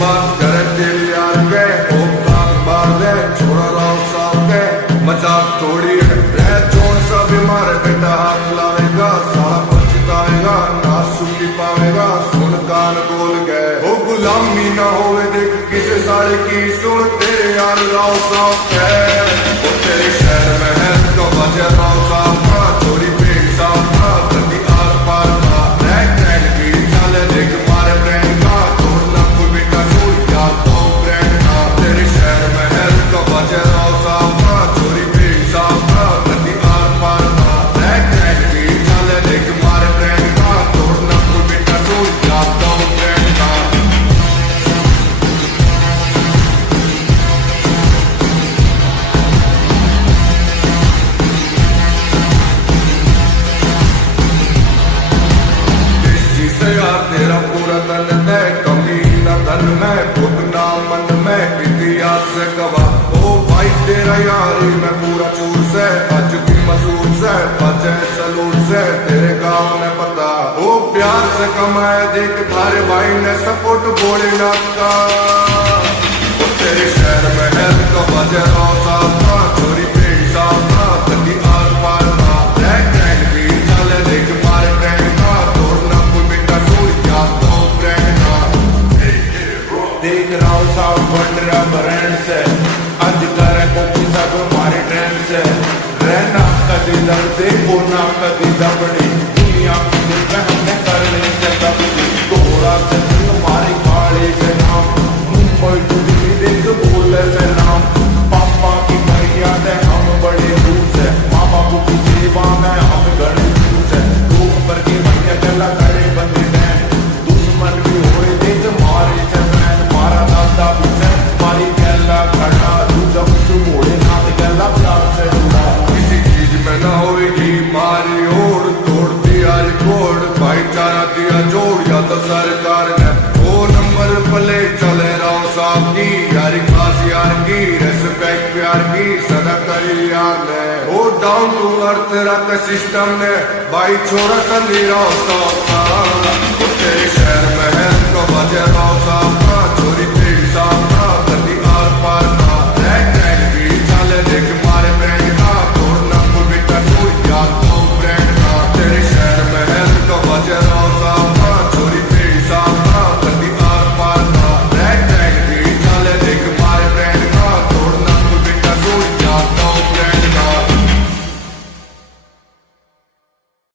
बात करे दिल यार के ओ बात मार दे छोड़ा राव साहब के मजाक थोड़ी है रह जोन सा बीमार बेटा हाथ लावेगा सारा पछताएगा ना सुखी पावेगा सुन कान बोल गए ओ गुलामी ना होवे देख किसे सारे की सुन तेरे यार राव साहब के ओ तेरे शहर में है तो बजे राव साहब का चोरी पेट साहब का गंदी आर पार का रैक रैक की चले देख मारे ब्रेन का तोड़ना कोई बेटा चोर क्या तो ब्रेन का तेरे शहर में है तो बजे राव साहब का चोरी पेट साहब का गंदी आर पार का रैक रैक की चले देख मारे ब्रेन का तोड़ना कोई बेटा चोर क्या तो ब्रेन का यार तेरा पूरा तन है कमी न धन में घुटना मन में इतिहास से गवाह ओ भाई तेरा यारी मैं पूरा चूर से आज की मसूर से बचे सलूट से तेरे गाँव में पता ओ प्यार से कमाए देख थारे भाई ने सपोर्ट भोलेनाथ का ओ तेरे शहर में है तो बजे राव साहब का चोरी पेट साहब का गंदी आर पार का रैक रैक की चले देख मारे ट्रेन का तोड़ना कोई बेटा चोर क्या तो ब्रेन का देख राव साहब बन रहा ब्रांड से आज करे कोई सब हमारे ट्रेंड से रहना कभी दर्दे होना कभी दबड़ी दुनिया की दिल में हमने करने से कभी तोड़ा से हमारे काले से नाम मुंबई टू दिल्ली देख बोले से नाम पापा की भैया से हम बड़े रूस है माँ बापू की सेवा में हम गणे रूस है दो ऊपर की भैया चला करे बंदी डैन दुश्मन भी होए देख मारे से मैन मारा दादा भी से मारी गैला खड़ा दूजा कुछ मोड़े नाथ गैला प्यार से जुड़ा किसी चीज में ना होगी मारी ओर तोड़ दिया रिकॉर्ड भाईचारा दिया जोड़ या तो सरकार ने वो नंबर प्ले चले राव साहब की यारी खास यार की रेस्पेक्ट प्यार की सदा करी यार ने वो डाउन टू अर्थ रख सिस्टम ने भाई छोरा संधी राव साहब का तेरे शहर में है तो बजे राव साहब